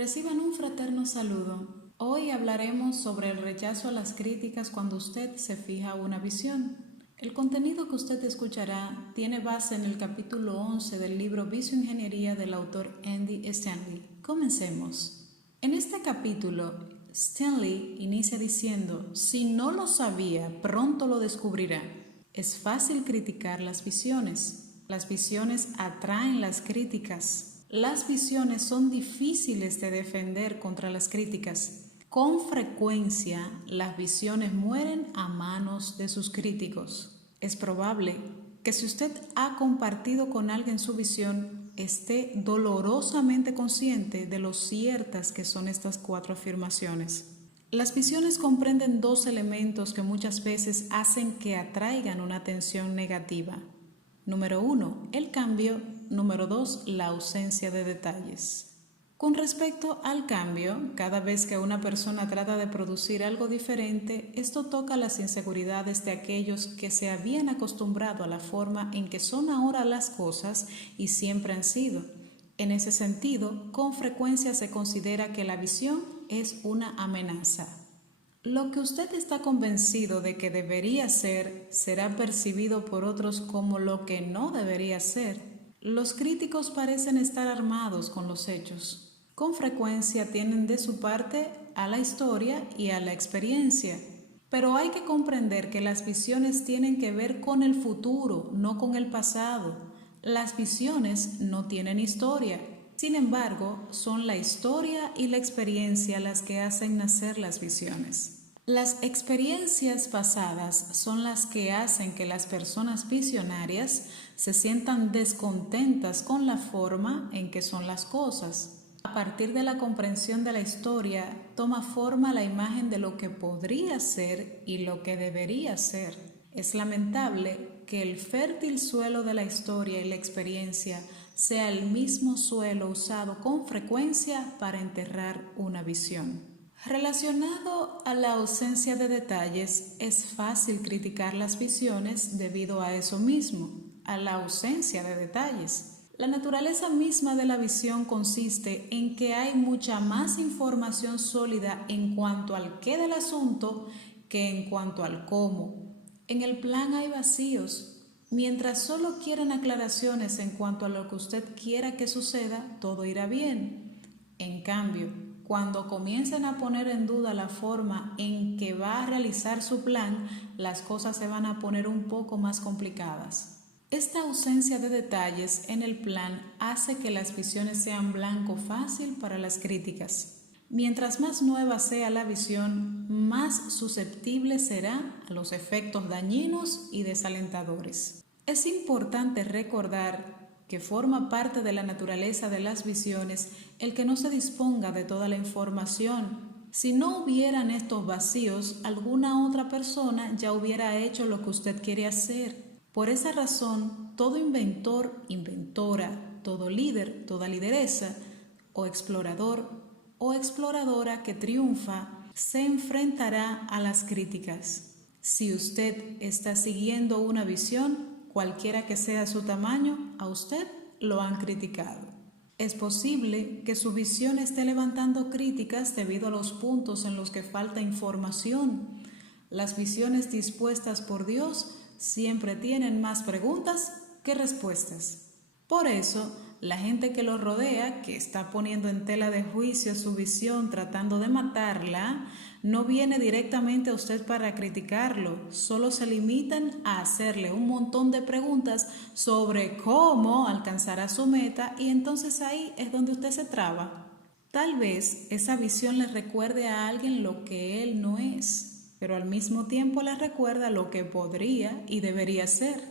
Reciban un fraterno saludo. Hoy hablaremos sobre el rechazo a las críticas cuando usted se fija una visión. El contenido que usted escuchará tiene base en el capítulo 11 del libro Visioingeniería del autor Andy Stanley. Comencemos. En este capítulo, Stanley inicia diciendo: si no lo sabía, pronto lo descubrirá. Es fácil criticar las visiones. Las visiones atraen las críticas. Las visiones son difíciles de defender contra las críticas. Con frecuencia, las visiones mueren a manos de sus críticos. Es probable que si usted ha compartido con alguien su visión, esté dolorosamente consciente de lo ciertas que son estas 4 afirmaciones. Las visiones comprenden 2 elementos que muchas veces hacen que atraigan una atención negativa. Número 1, el cambio. Número 2, la ausencia de detalles. Con respecto al cambio, cada vez que una persona trata de producir algo diferente, esto toca las inseguridades de aquellos que se habían acostumbrado a la forma en que son ahora las cosas y siempre han sido. En ese sentido, con frecuencia se considera que la visión es una amenaza. Lo que usted está convencido de que debería ser será percibido por otros como lo que no debería ser. Los críticos parecen estar armados con los hechos. Con frecuencia tienen de su parte a la historia y a la experiencia. Pero hay que comprender que las visiones tienen que ver con el futuro, no con el pasado. Las visiones no tienen historia. Sin embargo, son la historia y la experiencia las que hacen nacer las visiones. Las experiencias pasadas son las que hacen que las personas visionarias se sientan descontentas con la forma en que son las cosas. A partir de la comprensión de la historia, toma forma la imagen de lo que podría ser y lo que debería ser. Es lamentable que el fértil suelo de la historia y la experiencia sea el mismo suelo usado con frecuencia para enterrar una visión. Relacionado a la ausencia de detalles, es fácil criticar las visiones debido a eso mismo, a la ausencia de detalles. La naturaleza misma de la visión consiste en que hay mucha más información sólida en cuanto al qué del asunto que en cuanto al cómo. En el plan hay vacíos. Mientras solo quieran aclaraciones en cuanto a lo que usted quiera que suceda, todo irá bien. En cambio, cuando comiencen a poner en duda la forma en que va a realizar su plan, las cosas se van a poner un poco más complicadas. Esta ausencia de detalles en el plan hace que las visiones sean blanco fácil para las críticas. Mientras más nueva sea la visión, más susceptible será a los efectos dañinos y desalentadores. Es importante recordar que forma parte de la naturaleza de las visiones el que no se disponga de toda la información. Si no hubieran estos vacíos, alguna otra persona ya hubiera hecho lo que usted quiere hacer. Por esa razón, todo inventor, inventora, todo líder, toda lideresa, o explorador o exploradora que triunfa, se enfrentará a las críticas. Si usted está siguiendo una visión, cualquiera que sea su tamaño, a usted lo han criticado. Es posible que su visión esté levantando críticas debido a los puntos en los que falta información. Las visiones dispuestas por Dios siempre tienen más preguntas que respuestas. Por eso, la gente que lo rodea, que está poniendo en tela de juicio su visión tratando de matarla, no viene directamente a usted para criticarlo, solo se limitan a hacerle un montón de preguntas sobre cómo alcanzará su meta y entonces ahí es donde usted se traba. Tal vez esa visión le recuerde a alguien lo que él no es, pero al mismo tiempo le recuerda lo que podría y debería ser.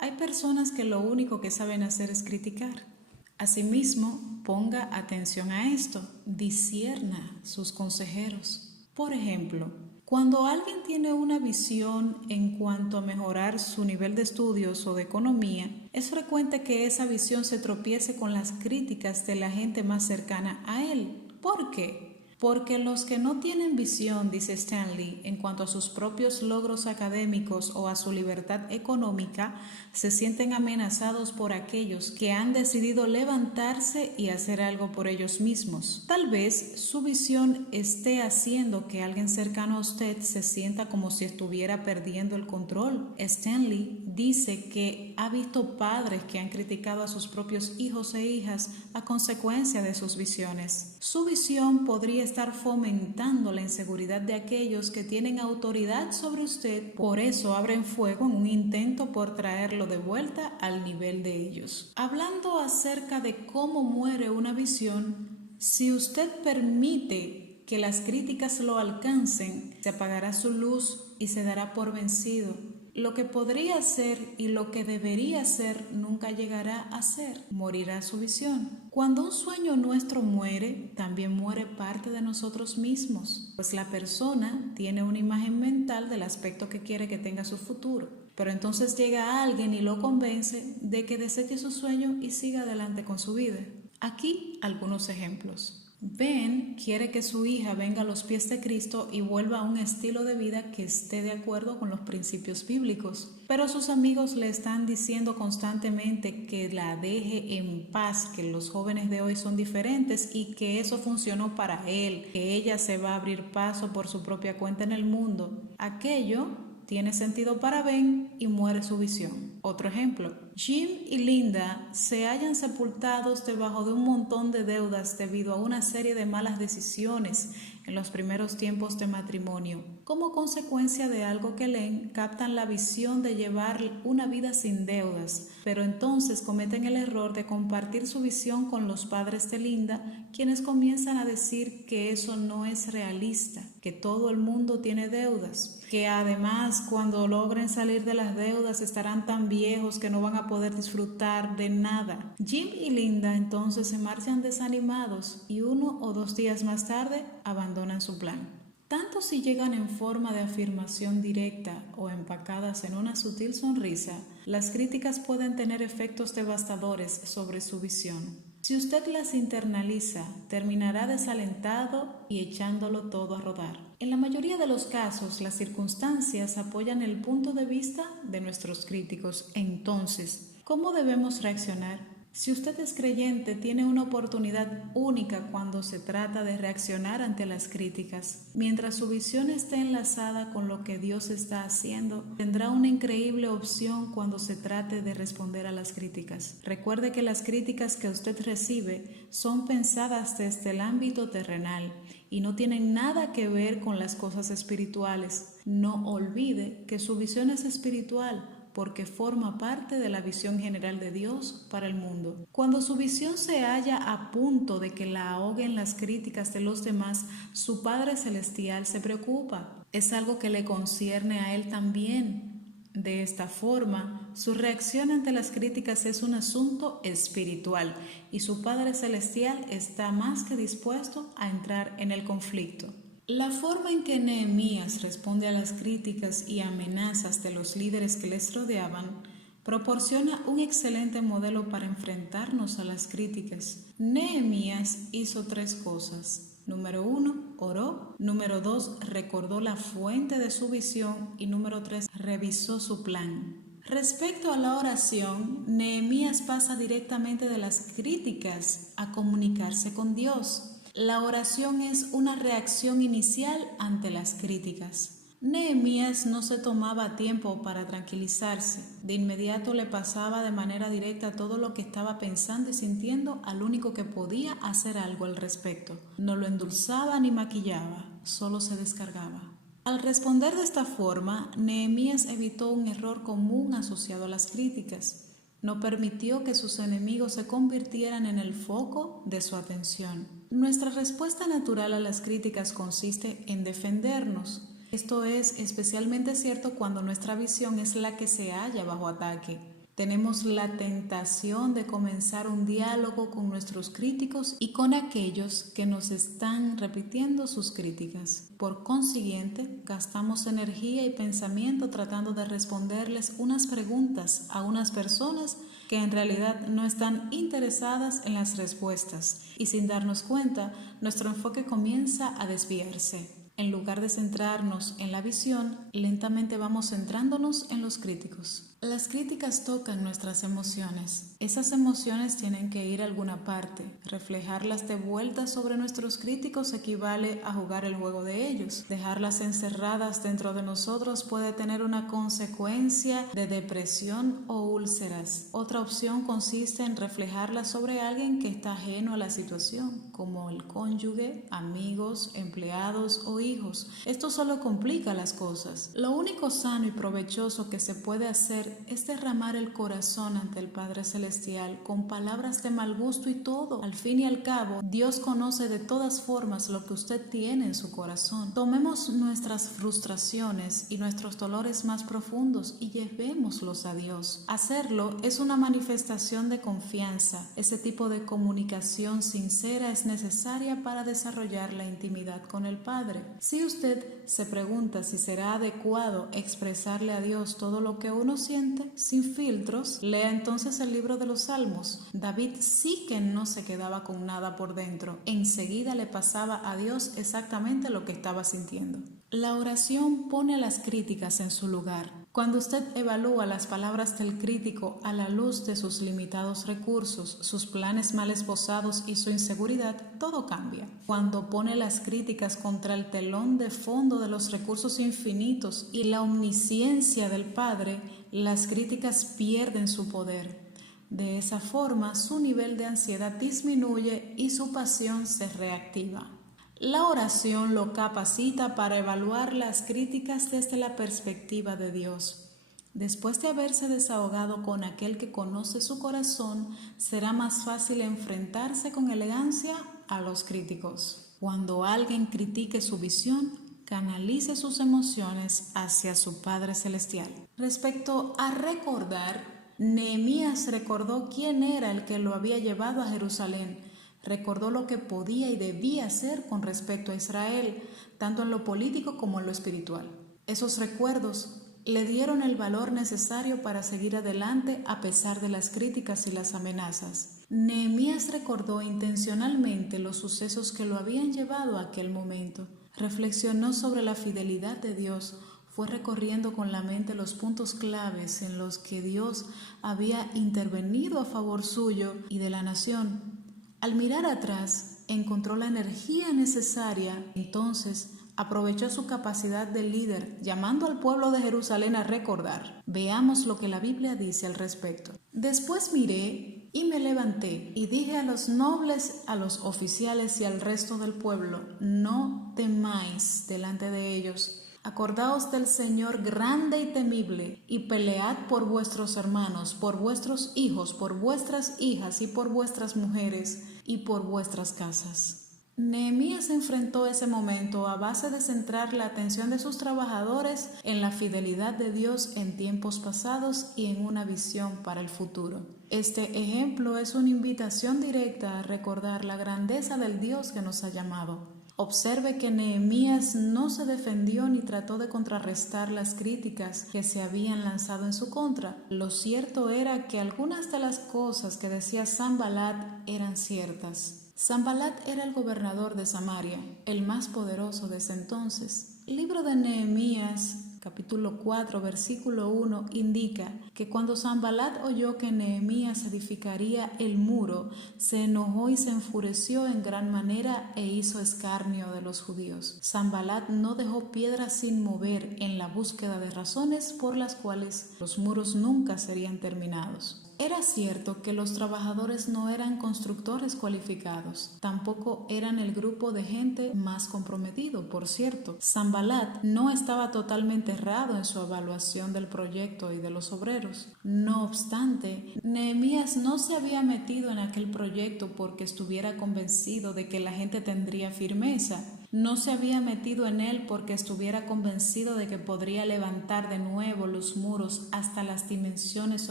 Hay personas que lo único que saben hacer es criticar. Asimismo, ponga atención a esto, discierna sus consejeros. Por ejemplo, cuando alguien tiene una visión en cuanto a mejorar su nivel de estudios o de economía, es frecuente que esa visión se tropiece con las críticas de la gente más cercana a él. ¿Por qué? Porque los que no tienen visión, dice Stanley, en cuanto a sus propios logros académicos o a su libertad económica, se sienten amenazados por aquellos que han decidido levantarse y hacer algo por ellos mismos. Tal vez su visión esté haciendo que alguien cercano a usted se sienta como si estuviera perdiendo el control. Stanley dice que ha visto padres que han criticado a sus propios hijos e hijas a consecuencia de sus visiones. Su visión podría estar fomentando la inseguridad de aquellos que tienen autoridad sobre usted, por eso abren fuego en un intento por traerlo de vuelta al nivel de ellos. Hablando acerca de cómo muere una visión, si usted permite que las críticas lo alcancen, se apagará su luz y se dará por vencido. Lo que podría ser y lo que debería ser nunca llegará a ser. Morirá su visión. Cuando un sueño nuestro muere, también muere parte de nosotros mismos, pues la persona tiene una imagen mental del aspecto que quiere que tenga su futuro. Pero entonces llega alguien y lo convence de que deseche su sueño y siga adelante con su vida. Aquí algunos ejemplos. Ben quiere que su hija venga a los pies de Cristo y vuelva a un estilo de vida que esté de acuerdo con los principios bíblicos. Pero sus amigos le están diciendo constantemente que la deje en paz, que los jóvenes de hoy son diferentes y que eso funcionó para él, que ella se va a abrir paso por su propia cuenta en el mundo. Aquello tiene sentido para Ben y muere su visión. Otro ejemplo, Jim y Linda se hallan sepultados debajo de un montón de deudas debido a una serie de malas decisiones en los primeros tiempos de matrimonio. Como consecuencia de algo que leen, captan la visión de llevar una vida sin deudas, pero entonces cometen el error de compartir su visión con los padres de Linda, quienes comienzan a decir que eso no es realista, que todo el mundo tiene deudas, que además cuando logren salir de las deudas estarán tan viejos que no van a poder disfrutar de nada. Jim y Linda entonces se marchan desanimados y 1 o 2 días más tarde abandonan su plan. Tanto si llegan en forma de afirmación directa o empacadas en una sutil sonrisa, las críticas pueden tener efectos devastadores sobre su visión. Si usted las internaliza, terminará desalentado y echándolo todo a rodar. En la mayoría de los casos, las circunstancias apoyan el punto de vista de nuestros críticos. Entonces, ¿cómo debemos reaccionar? Si usted es creyente, tiene una oportunidad única cuando se trata de reaccionar ante las críticas. Mientras su visión esté enlazada con lo que Dios está haciendo, tendrá una increíble opción cuando se trate de responder a las críticas. Recuerde que las críticas que usted recibe son pensadas desde el ámbito terrenal y no tienen nada que ver con las cosas espirituales. No olvide que su visión es espiritual, porque forma parte de la visión general de Dios para el mundo. Cuando su visión se halla a punto de que la ahoguen las críticas de los demás, su Padre Celestial se preocupa. Es algo que le concierne a Él también. De esta forma, su reacción ante las críticas es un asunto espiritual y su Padre Celestial está más que dispuesto a entrar en el conflicto. La forma en que Nehemías responde a las críticas y amenazas de los líderes que les rodeaban proporciona un excelente modelo para enfrentarnos a las críticas. Nehemías hizo 3 cosas. Número 1, oró. Número 2, recordó la fuente de su visión. Y número 3, revisó su plan. Respecto a la oración, Nehemías pasa directamente de las críticas a comunicarse con Dios. La oración es una reacción inicial ante las críticas. Nehemías no se tomaba tiempo para tranquilizarse. De inmediato le pasaba de manera directa todo lo que estaba pensando y sintiendo al único que podía hacer algo al respecto. No lo endulzaba ni maquillaba, solo se descargaba. Al responder de esta forma, Nehemías evitó un error común asociado a las críticas. No permitió que sus enemigos se convirtieran en el foco de su atención. Nuestra respuesta natural a las críticas consiste en defendernos. Esto es especialmente cierto cuando nuestra visión es la que se halla bajo ataque. Tenemos la tentación de comenzar un diálogo con nuestros críticos y con aquellos que nos están repitiendo sus críticas. Por consiguiente, gastamos energía y pensamiento tratando de responderles unas preguntas a unas personas que en realidad no están interesadas en las respuestas, y sin darnos cuenta, nuestro enfoque comienza a desviarse. En lugar de centrarnos en la visión, lentamente vamos centrándonos en los críticos. Las críticas tocan nuestras emociones. Esas emociones tienen que ir a alguna parte. Reflejarlas de vuelta sobre nuestros críticos equivale a jugar el juego de ellos. Dejarlas encerradas dentro de nosotros puede tener una consecuencia de depresión o úlceras. Otra opción consiste en reflejarlas sobre alguien que está ajeno a la situación, como el cónyuge, amigos, empleados o hijos. Esto solo complica las cosas. Lo único sano y provechoso que se puede hacer es derramar el corazón ante el Padre Celestial con palabras de mal gusto y todo. Al fin y al cabo, Dios conoce de todas formas lo que usted tiene en su corazón. Tomemos nuestras frustraciones y nuestros dolores más profundos y llevémoslos a Dios. Hacerlo es una manifestación de confianza. Ese tipo de comunicación sincera es necesaria para desarrollar la intimidad con el Padre. Si usted se pregunta si será adecuado expresarle a Dios todo lo que uno siente sin filtros, lea entonces el libro de los Salmos. David sí que no se quedaba con nada por dentro. Enseguida le pasaba a Dios exactamente lo que estaba sintiendo. La oración pone las críticas en su lugar. Cuando usted evalúa las palabras del crítico a la luz de sus limitados recursos, sus planes mal esbozados y su inseguridad, todo cambia. Cuando pone las críticas contra el telón de fondo de los recursos infinitos y la omnisciencia del Padre, las críticas pierden su poder. De esa forma, su nivel de ansiedad disminuye y su pasión se reactiva. La oración lo capacita para evaluar las críticas desde la perspectiva de Dios. Después de haberse desahogado con aquel que conoce su corazón, será más fácil enfrentarse con elegancia a los críticos. Cuando alguien critique su visión, canalice sus emociones hacia su Padre Celestial. Respecto a recordar, Nehemías recordó quién era el que lo había llevado a Jerusalén. Recordó lo que podía y debía hacer con respecto a Israel, tanto en lo político como en lo espiritual. Esos recuerdos le dieron el valor necesario para seguir adelante a pesar de las críticas y las amenazas. Nehemías recordó intencionalmente los sucesos que lo habían llevado a aquel momento. Reflexionó sobre la fidelidad de Dios. Fue recorriendo con la mente los puntos claves en los que Dios había intervenido a favor suyo y de la nación. Al mirar atrás, encontró la energía necesaria. Entonces, aprovechó su capacidad de líder, llamando al pueblo de Jerusalén a recordar. Veamos lo que la Biblia dice al respecto. Después miré y me levanté y dije a los nobles, a los oficiales y al resto del pueblo: no temáis delante de ellos. Acordaos del Señor grande y temible, y pelead por vuestros hermanos, por vuestros hijos, por vuestras hijas y por vuestras mujeres y por vuestras casas. Nehemías enfrentó ese momento a base de centrar la atención de sus trabajadores en la fidelidad de Dios en tiempos pasados y en una visión para el futuro. Este ejemplo es una invitación directa a recordar la grandeza del Dios que nos ha llamado. Observe que Nehemías no se defendió ni trató de contrarrestar las críticas que se habían lanzado en su contra. Lo cierto era que algunas de las cosas que decía Sanballat eran ciertas. Sanballat era el gobernador de Samaria, el más poderoso de ese entonces. El libro de Nehemías, capítulo 4, versículo 1, indica que cuando Sanballat oyó que Nehemías edificaría el muro, se enojó y se enfureció en gran manera e hizo escarnio de los judíos. Sanballat no dejó piedra sin mover en la búsqueda de razones por las cuales los muros nunca serían terminados. Era cierto que los trabajadores no eran constructores cualificados, tampoco eran el grupo de gente más comprometido, por cierto. Sanballat no estaba totalmente errado en su evaluación del proyecto y de los obreros. No obstante, Nehemías no se había metido en aquel proyecto porque estuviera convencido de que la gente tendría firmeza. No se había metido en él porque estuviera convencido de que podría levantar de nuevo los muros hasta las dimensiones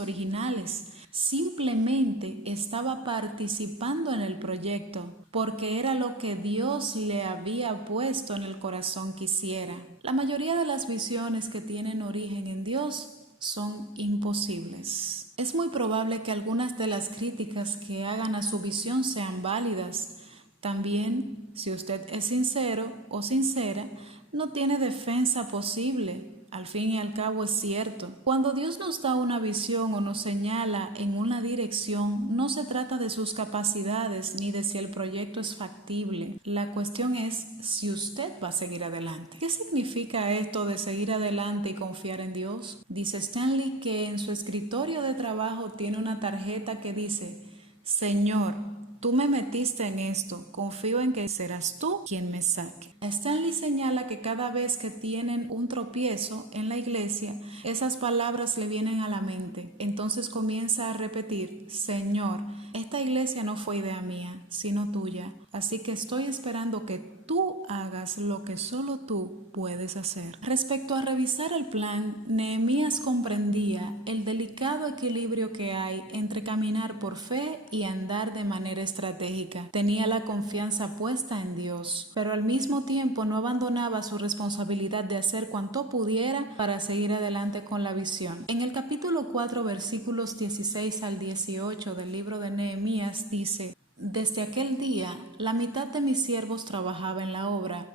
originales. Simplemente estaba participando en el proyecto porque era lo que Dios le había puesto en el corazón que hiciera. La mayoría de las visiones que tienen origen en Dios son imposibles. Es muy probable que algunas de las críticas que hagan a su visión sean válidas. También, si usted es sincero o sincera, no tiene defensa posible. Al fin y al cabo es cierto. Cuando Dios nos da una visión o nos señala en una dirección, no se trata de sus capacidades ni de si el proyecto es factible. La cuestión es si usted va a seguir adelante. ¿Qué significa esto de seguir adelante y confiar en Dios? Dice Stanley que en su escritorio de trabajo tiene una tarjeta que dice: Señor, tú me metiste en esto, confío en que serás tú quien me saque. Stanley señala que cada vez que tienen un tropiezo en la iglesia, esas palabras le vienen a la mente. Entonces comienza a repetir: Señor, esta iglesia no fue idea mía, sino tuya, así que estoy esperando que tú hagas lo que solo tú puedes hacer. Respecto a revisar el plan, Nehemías comprendía el delicado equilibrio que hay entre caminar por fe y andar de manera estratégica. Tenía la confianza puesta en Dios, pero al mismo tiempo no abandonaba su responsabilidad de hacer cuanto pudiera para seguir adelante con la visión. En el capítulo 4, versículos 16 al 18 del libro de Nehemías dice: Desde aquel día, la mitad de mis siervos trabajaba en la obra,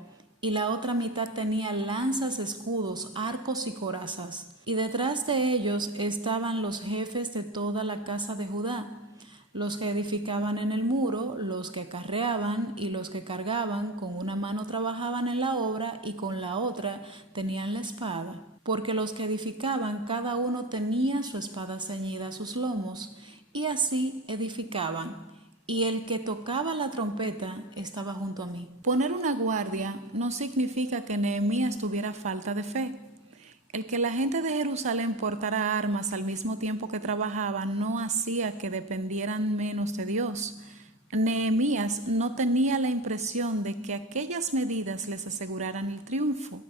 y la otra mitad tenía lanzas, escudos, arcos y corazas. Y detrás de ellos estaban los jefes de toda la casa de Judá, los que edificaban en el muro, los que acarreaban y los que cargaban. Con una mano trabajaban en la obra y con la otra tenían la espada, porque los que edificaban cada uno tenía su espada ceñida a sus lomos, y así edificaban. Y el que tocaba la trompeta estaba junto a mí. Poner una guardia no significa que Nehemías tuviera falta de fe. El que la gente de Jerusalén portara armas al mismo tiempo que trabajaban no hacía que dependieran menos de Dios. Nehemías no tenía la impresión de que aquellas medidas les aseguraran el triunfo.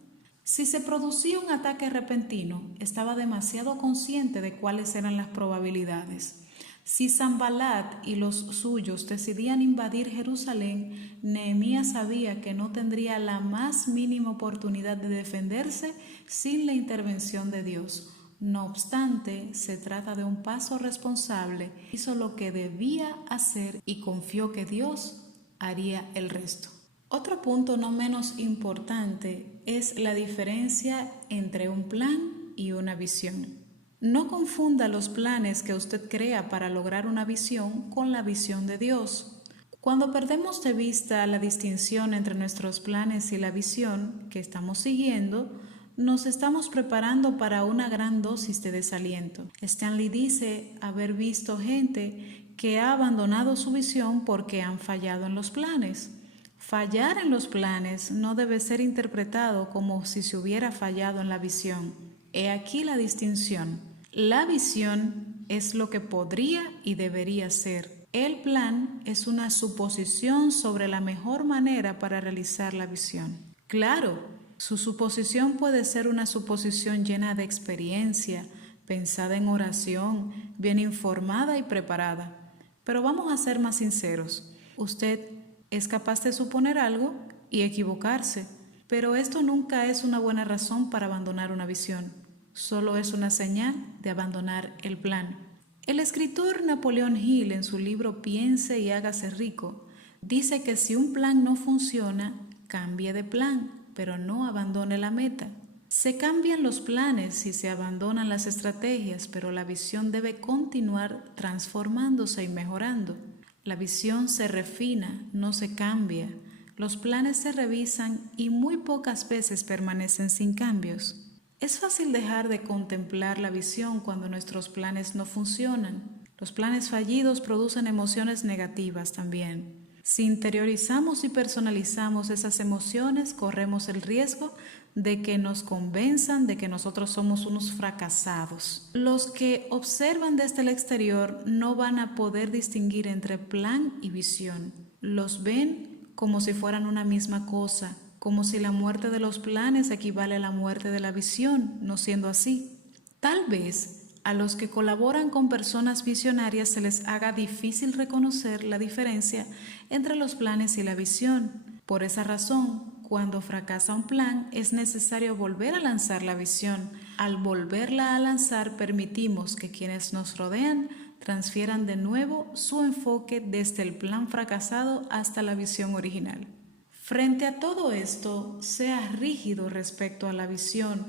Si se producía un ataque repentino, estaba demasiado consciente de cuáles eran las probabilidades. Si Sanballat y los suyos decidían invadir Jerusalén, Nehemías sabía que no tendría la más mínima oportunidad de defenderse sin la intervención de Dios. No obstante, se trata de un paso responsable. Hizo lo que debía hacer y confió que Dios haría el resto. Otro punto no menos importante es la diferencia entre un plan y una visión. No confunda los planes que usted crea para lograr una visión con la visión de Dios. Cuando perdemos de vista la distinción entre nuestros planes y la visión que estamos siguiendo, nos estamos preparando para una gran dosis de desaliento. Stanley dice haber visto gente que ha abandonado su visión porque han fallado en los planes. Fallar en los planes no debe ser interpretado como si se hubiera fallado en la visión. He aquí la distinción. La visión es lo que podría y debería ser. El plan es una suposición sobre la mejor manera para realizar la visión. Claro, su suposición puede ser una suposición llena de experiencia, pensada en oración, bien informada y preparada. Pero vamos a ser más sinceros. Usted es capaz de suponer algo y equivocarse, pero esto nunca es una buena razón para abandonar una visión. Solo es una señal de abandonar el plan. El escritor Napoleón Hill, en su libro Piense y hágase rico, dice que si un plan no funciona, cambie de plan, pero no abandone la meta. Se cambian los planes y se abandonan las estrategias, pero la visión debe continuar transformándose y mejorando. La visión se refina, no se cambia. Los planes se revisan y muy pocas veces permanecen sin cambios. Es fácil dejar de contemplar la visión cuando nuestros planes no funcionan. Los planes fallidos producen emociones negativas también. Si interiorizamos y personalizamos esas emociones, corremos el riesgo de que nos convenzan de que nosotros somos unos fracasados. Los que observan desde el exterior no van a poder distinguir entre plan y visión. Los ven como si fueran una misma cosa, como si la muerte de los planes equivale a la muerte de la visión, no siendo así. Tal vez a los que colaboran con personas visionarias se les haga difícil reconocer la diferencia entre los planes y la visión. Por esa razón, cuando fracasa un plan, es necesario volver a lanzar la visión. Al volverla a lanzar, permitimos que quienes nos rodean transfieran de nuevo su enfoque desde el plan fracasado hasta la visión original. Frente a todo esto, sea rígido respecto a la visión,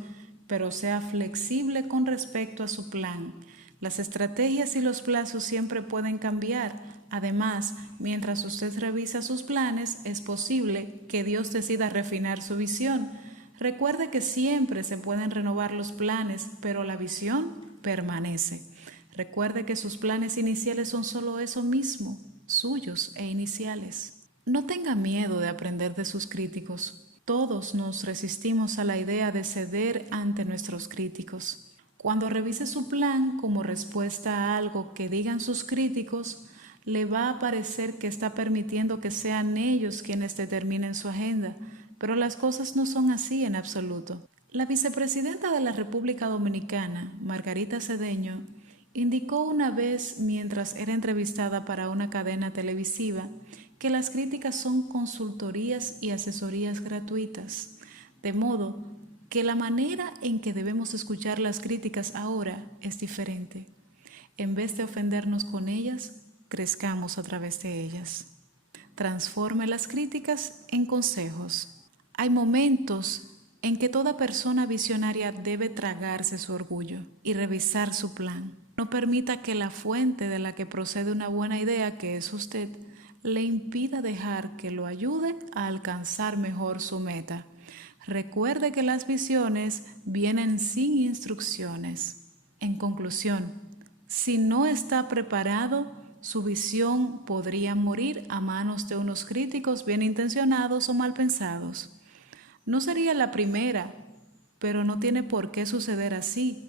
pero sea flexible con respecto a su plan. Las estrategias y los plazos siempre pueden cambiar. Además, mientras usted revisa sus planes, es posible que Dios decida refinar su visión. Recuerde que siempre se pueden renovar los planes, pero la visión permanece. Recuerde que sus planes iniciales son solo eso mismo, suyos e iniciales. No tenga miedo de aprender de sus críticos. Todos nos resistimos a la idea de ceder ante nuestros críticos. Cuando revise su plan como respuesta a algo que digan sus críticos, le va a parecer que está permitiendo que sean ellos quienes determinen su agenda, pero las cosas no son así en absoluto. La vicepresidenta de la República Dominicana, Margarita Cedeño, indicó una vez mientras era entrevistada para una cadena televisiva que las críticas son consultorías y asesorías gratuitas, de modo que la manera en que debemos escuchar las críticas ahora es diferente. En vez de ofendernos con ellas, crezcamos a través de ellas. Transforme las críticas en consejos. Hay momentos en que toda persona visionaria debe tragarse su orgullo y revisar su plan. No permita que la fuente de la que procede una buena idea, que es usted, le impida dejar que lo ayude a alcanzar mejor su meta. Recuerde que las visiones vienen sin instrucciones. En conclusión, si no está preparado, su visión podría morir a manos de unos críticos bien intencionados o mal pensados. No sería la primera, pero no tiene por qué suceder así.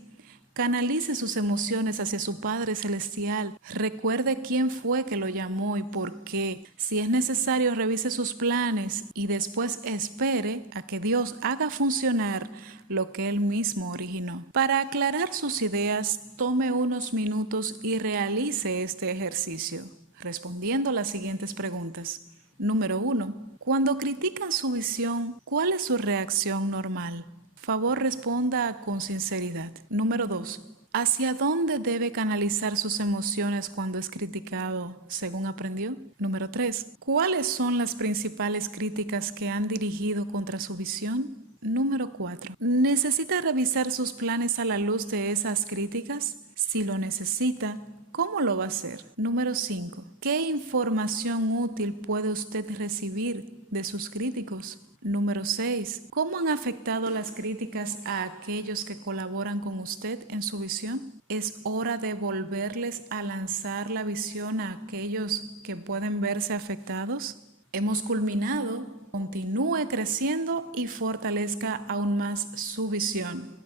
Canalice sus emociones hacia su Padre Celestial. Recuerde quién fue que lo llamó y por qué. Si es necesario, revise sus planes y después espere a que Dios haga funcionar lo que Él mismo originó. Para aclarar sus ideas, tome unos minutos y realice este ejercicio, respondiendo las siguientes preguntas. Número 1. Cuando critican su visión, ¿cuál es su reacción normal? Favor responda con sinceridad. Número 2. ¿Hacia dónde debe canalizar sus emociones cuando es criticado, según aprendió? Número 3. ¿Cuáles son las principales críticas que han dirigido contra su visión? Número 4. ¿Necesita revisar sus planes a la luz de esas críticas? Si lo necesita, ¿cómo lo va a hacer? Número 5. ¿Qué información útil puede usted recibir de sus críticos? Número 6. ¿Cómo han afectado las críticas a aquellos que colaboran con usted en su visión? ¿Es hora de volverles a lanzar la visión a aquellos que pueden verse afectados? Hemos culminado. Continúe creciendo y fortalezca aún más su visión.